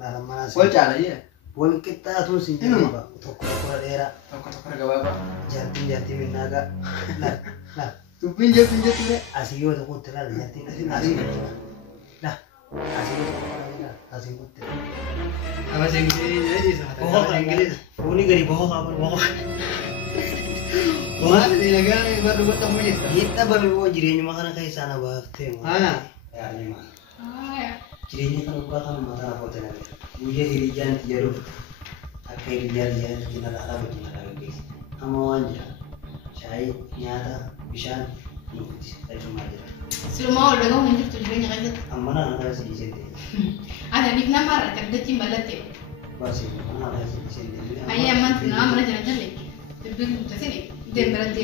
لا لما ناس قلت علي والكتا توسين جنبا تقرأ ديرا تقرأ جوابا جاتي من ناقة لا لا تبين جت له أسيو تقول تلا جاتي أسيو لا أسيو قلت أما سينجلي جدي صح إنجليز فوني قريب هو خبر هو ما أدري لقاني مرة بتمويل kita baru jadinya makanan kayak sana bakti ya ini mah jadinya kan gua kan mata apa tuh nanti buaya irijan jarum akhir irijan kita ada guys kamu aja cai nyata bisa nulis aja cuma aja semua udah ngomong itu tujuannya kan itu amana ada sih di sini ada di nama kerja cimbalat ya masih mana ada sih di sini ayah man nama mana jalan jalan tapi itu sini dem berarti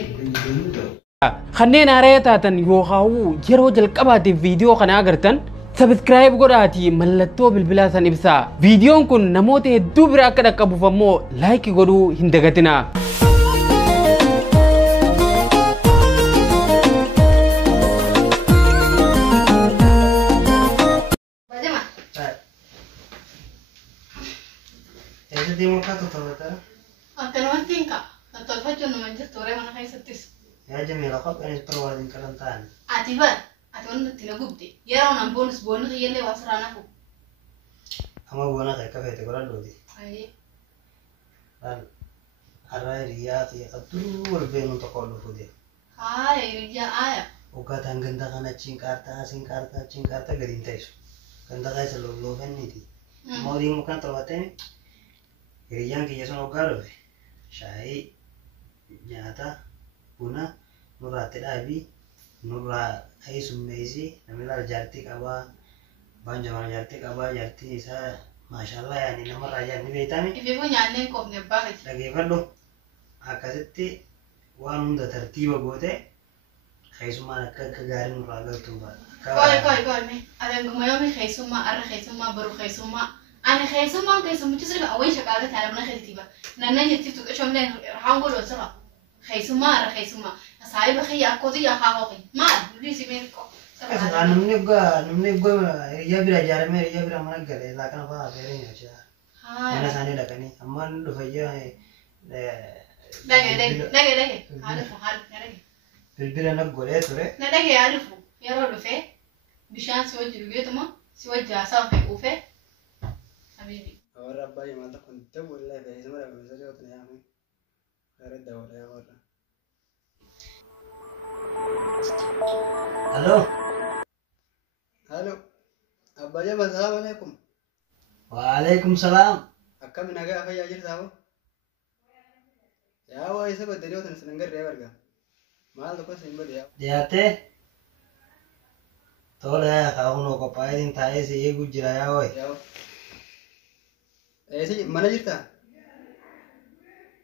خلينا ريتاتن يوخاو يرو جلقباتي فيديو خنا اغرتن سبسكرايب غداتي ملتو بالبلاسن ابسا فيديو كن نموتي دوبرا كدا كبو فمو لايك غدو هندغتنا bagaimana itu dia mau kata tahu tak akan wanting kak atau apa cuma manjat tuh orang mana kayak setis ya jamil aku kan perwarin karantan atiba atuan tina gubti ya orang bonus iya lewat serana aku ama buana kayak kafe itu kurang dulu ay dan arah ria ya aduh lebih untuk kau dulu dia ay ya ay oga tanggenda kana cingkarta gadinta isu ganda kayak selalu kan nih mau di muka terwatnya ria yang kia sono garo syai nyata puna nurate abi nurra ai summezi namila jarti kaba banjawan jarti kaba jarti isa masyaallah yani nama raja ni betani ibu punya aneh kok ngebak lagi perlu akaseti wan da tertiba gote kai suma kagarin nurra tuh ba koi nih ada yang gumayo mi khaisuma baru khaisuma ana khaisuma tusri ba awai shakala ta na khaitiba nanna yiti tu shomlen hango lo sara khaisuma asai ba khiya ko dia ha ho ma di simen ko namne gua ya bira jare me ya bira mana gale la kana ba bere nya cha mana sane da kani amma do fayya dage halifu bilbila na gole tore na dage halifu yaro do fe bishan si wajhi rugetuma si wajhi asa fe ufe habibi أورا باي ما تكون تقول لا في زمان ما زال يوتني يا أخي أرد ولا يا ورا halo هلو أبا جاب السلام عليكم waalaikumsalam أكمل من أجا في أجر سامو يا هو يسبب الدنيا وتنسنجر يا ورجع ما هذا كويس ينبل يا diate tole kau no ko paidin tae si egu jiraya oi يا ऐसे mana jirta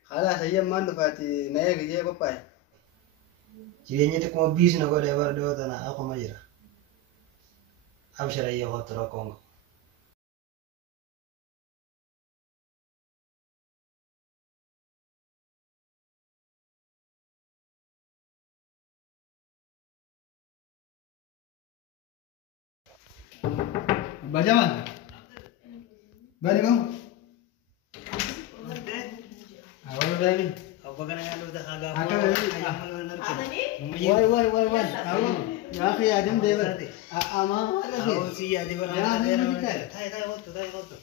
خلاص هي ما نفاتي نيا كذي باباي jirenya te ko bis na ko de war do tana ako majira abshara ye hotro kongo Bajaman bali mau awal bali apa kana ngalo da kaga Wai. Ya akhi Adam Devar. Ama wala fi. Aw si ya devar Ya akhi tay hoto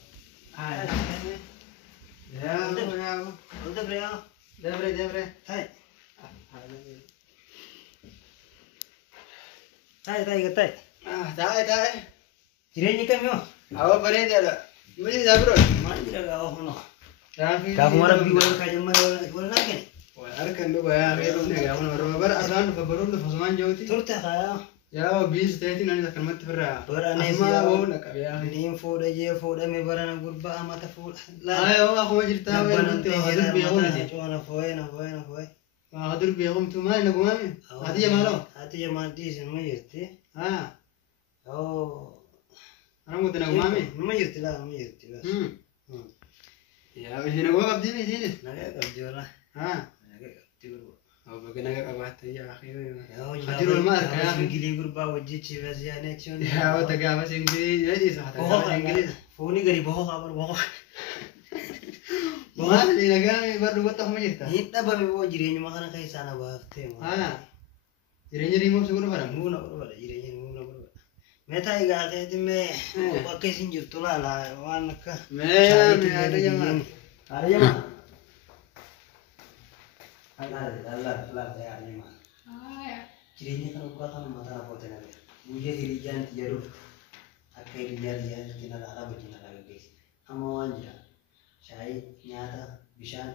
Ya udah bre ya Debre. tay Tai. jirenya kan yo Awal bare dia. Mesti sabro. majira ga hono Ya akhi. ka kuma rabbi wala ka jamma wala kan Arkan do ya akhi do ne ga wala bar asan fa barun fa zaman jawti. turta ka Ya bis teti nani zakal mat firra. Bara ne Ma wo na ka ya akhi. nin foda je foda me barana gurba amata foda Ayo aku majirta wa nanti hadur bi yawm ti. Chona foy. Ma hadur bi yawm tu ma na gumami. Hadi ya malo. Hati ya mati sin majirti. Ha. Oh. Ana mutana gumami. Majirti la. Ya wis na gumam dini dini. Naga kabjola. Ha. Naga kabjola. Aw bagana ka kabata ya akhi. Ya Hadirul mar ka ya. gili gurba wajji chi bas ya ne chon. Ya wa taga bas ingri ya di sa Oh, taga ingri. فوني قريب بخو خبر بخو ما اللي نجاني برضو قلت هم جيتا هيدا بابي بوجري ما كان كيس أنا بافتي جري مو سكون فرام مو نقول ولا جري مو نقول متى يقعد يدمي وكيسين جبتوا لا وانك ما ada جماعة ada jemaah Allah ya jemaah cirinya kan buka kan mata apa tenar buje hirijan tiaru akai liar kita ada begini lagi guys amo anja syai nyata bishan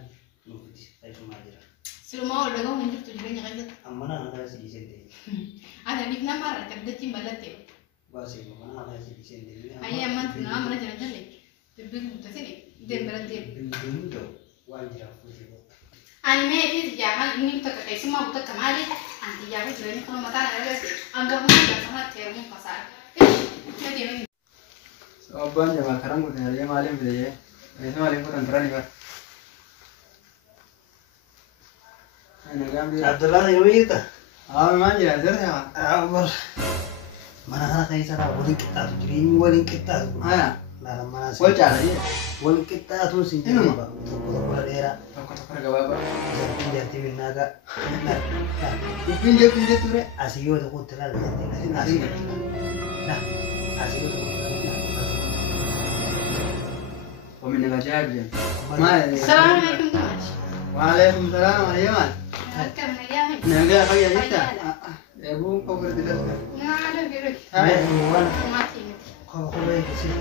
nufuti ay sumajira سلوما ولا جو من جبت الدنيا غيرت amana ada sih sendiri أنا بيفنا مرة تبدتي بلتي basi mana ada sih sendiri أي أمان في نام رجع نجلي تبدي بتسيني دم بلتي bindo wajira futi أنا ما في جاهل إني بتك كيس ما بتك كمالي أنت جاهل تبني كل ما تعرف على بس أنقذ ما جاهل تيرمون فصار إيش ما تيرمون Soban jamaah karang ko tayari malim bide itu malim ko tantrani ba ana gambi Abdullah ini kita man jira zar ya Abar mana kana kayak sana boleh kita tuh jadi boleh kita tuh aya dalam mana sih wal cara ya boleh kita tuh sih Ini jadi mah? pak untuk daerah tokor ga baba jadi tim naga pinje ture asio tuh kau telah lihat ini Asio. nah asio tuh ومن غجاج ما السلام عليكم دمش وعليكم السلام عليكم أذكر من الأيام نجا خيا جتا يا ابو كفر دلس نعم بيرك Hai, Wan. ما تيجي Kau baik sih.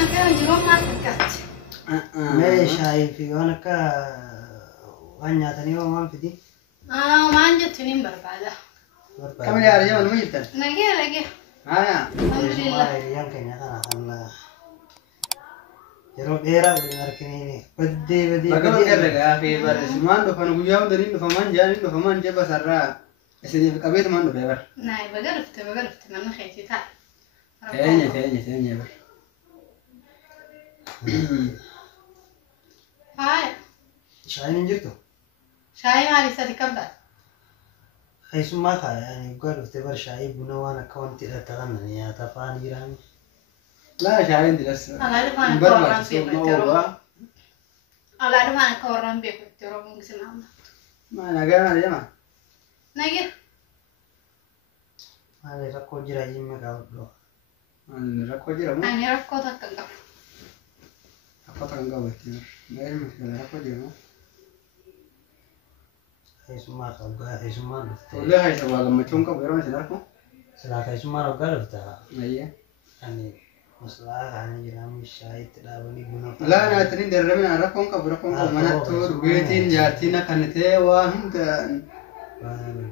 أنا جروم ما تكت Meeshaa fi waan akka waan nyaatanii waan fidi. ما عندي تنين بربادة كم يا رجال ما جبت نجي ها الحمد لله Yang kayaknya kan yeroo dheeraa waliin arginu baddee بقول كرك يا اخي بس ما عنده فن وياهم دليل فمان جاني فمان جاب سرا اسدي قبيت ما عنده بيبر ناي بقرفت من خيتي تاع ثانية بر هاي shaayiin hin jirtu. شاي مالي سادي كبدا Keessummaa kaayanii dhugaa dhuftee bar shaayii buna waan akka wanti hidhatta kana nyaata afaan jiraan. لا شاهين دلس أنا أعرف أنا بربع كوران سوق بيك ما وترو هو أنا أعرف أنا كوران بيك وترو من قسم عمنا ما انا قاعد يا جماعه نجي Maali rakkoo jira jimme qabu. انا ركو جرا ما أنا ركض أكلم اقطع كان قبل ما هي المشكله ركو جرا Keessummaa qabu keessummaa dhuftee. والله هاي سوا لما تشوم قبل يروح يسرقوا Silaa keessummaa dhugaa dhuftaa. ايوه Ani maslaa kaanii jiraamu shaayiitti dhaabanii buna. لا انا ترين دربنا ركون قبل ما تور بيتين جاتينا كانتي وانت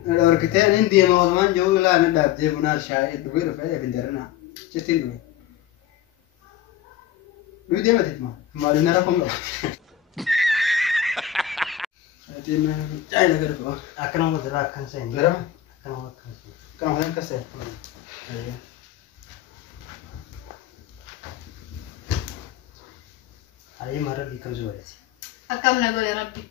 الأوركتين عندي موضوعان جو لا نداب دي بنا الشاي دوير فيا بندرنا شتين دوي دي ما تسمع ما لنا رقم له شتين جاي لك رفوا Akkanuma dira akkan seeni. غيره Akkanuma akkan seeni. كان هذا كسر ايوه Ayi marra biikamsi godhate. أكم نقول يا ربي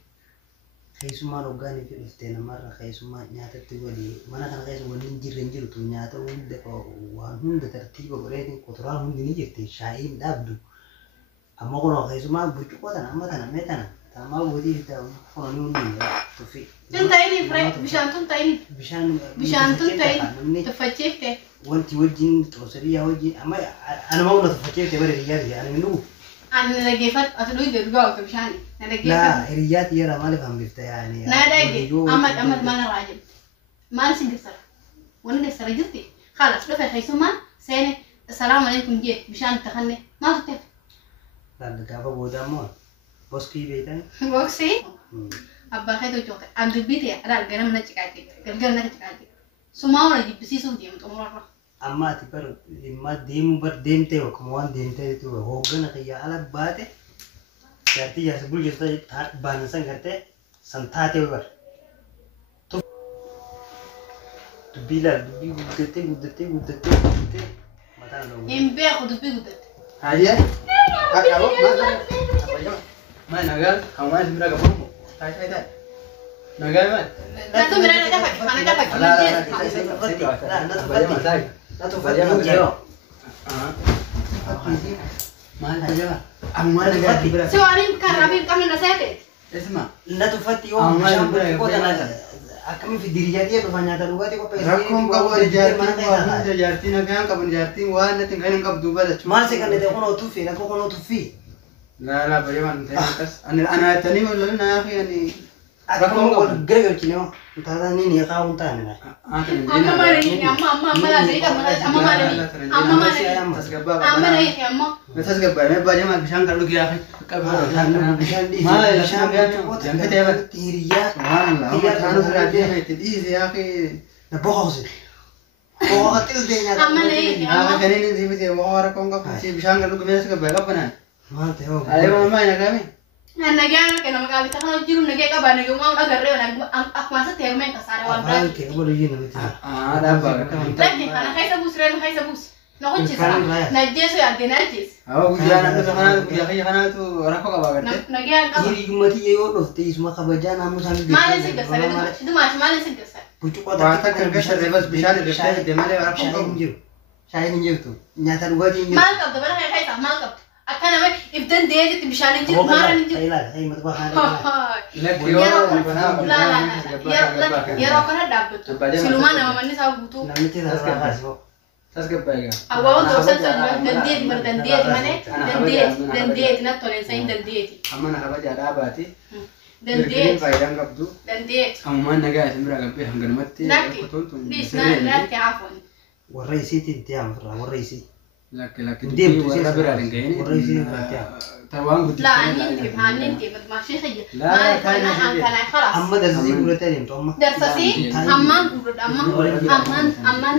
Keessummaan hoggaanii fi dhuftee namarra keessummaa nyaatatti godhi mana kana keessa wanni hin jirre hin jirtu nyaata hunda waan hunda tartiiba godheetiin kuturaan hundi ni jirti shaayiin dhaabdu. Amma kun keessummaa burcuqqoo tana amma tana mee tana tamaa gootii fonanii hundi tuffi. تنتهيني فريق بشان تنتهيني Bishaan تنتهيني تفجيفته wanti wajjin xoosarii wajjin amma anuma hunda tuffacheefte bara hiriyaati ani minuu. أنا لقيفت أتلوي درجات بشاني أنا لقيفت لا hiriyaati yara maaliif hambifta yaani. نادي أمد ما أنا راجل ما نسي قصر وأنا قصر جدي خلاص دفع خيسوما سنة السلام عليكم جيت بشان تخني ما تتف Lalle gaafa booda ammoo boskii beektan. بوكسي أبا خيتو جوك عند بيتي أنا الجرم نتشكاتي الجرم نتشكاتي سما ولا جيب بسيس وديم تمرر Amma ati bar dhimma deemu bar deemtee akkuma waan deemtee ture hooggana kiyyaa ala baate jaartii jaarsa bulchitoota baana san gartee san taatee bar. Dubbii laal dubbii guddattee mataan dhawuu. إن بياخد بيقدر هاي ما نقال كمان اسمه رقم هاي Nagaa maal? Nanti mereka dapat, mana dapat Ala dia. لا تفضل جوا maal bajaba? Amma nagaa dibira. Soalnya kan Rabi kami nasihat. Isma. لا تفتي يوم مشان بقول أنا أكمل في الدرجات دي بفanya تلواتي كوبي Rakkoon qabu jaartiin nagaan qaban jaartiin waan natti kan hin qabdu bala. ما سكن ده كونه توفي لا كونه توفي لا bajaba nte kas. Ana tani wala na akhi yani. أكمل والجرجر كنيو ترى نيني قاوم تاني Amma mana ni, amma lah jadi kamu amma mana ni, amma mana ni, amma mana ni, amma. Betas gabay me bajama bishan kalu gya akhi. مشان دي ما مشان جنب تيبا. تيريا Subhanallah. Amma tanu sirati me tidisi akhi. نبوخوسي بوخاتيل دينا Amma ni, Akhi amma. kanin ni sibiti wa rakkoon qabu si bishan kalu gya gabay qabanan. ما أنت هو Ayo mama ina kami. Nagaan kena makali tak jiru naga ka ba naga mau agar rewa aku masa tiar main kasar wan أبغى brand. كي أقول يجينا بتاع Ada apa? Tapi ana khaisa bus rewa khaisa bus. Nak kunci sah. Najis ya denajis. Aku gya na tu kana gya kaya kana tu rakko ka bagate. Nagaan ka. يجي يومتي يقول له تيجي ما خبجانا مو سامي Malah sih kasar itu mas malah sih kasar. بوجو Wata kerja rebas bishan rebas demale rakko شاي ka. نجيب شاي نجيب تو نياتا الوادي نجيب Mal kap dabana khaisa mal kap. Akan nama ibdan dia itu bisa lanjut marah lanjut. لا هي مطبخ هذا Lek Ya yo rokok, ya rokok dapat tuh. Siluman nama mana saya butuh. نعمتي هذا راس هو tas gabay ga. Awal tuh saya dan dia di mana dan dia itu nak tolen saya dan dia itu Amma na kabaja da bati. dan Dirgin dia faidan gabdu. dan dia. Amma naga simra gabbe hangan matti. Naki, bis na tiapon. والرئيسي تنتيام فرا والرئيسي Laki laki Dim tu tu wala sih, berada ngene. Warisi berarti. Tawang gudi. لا ننتي ننتي ماشي خير لا، ما كان انا خير. كان خلاص أما درسي ولا تاني أنتم درسي أمان. امان امان امان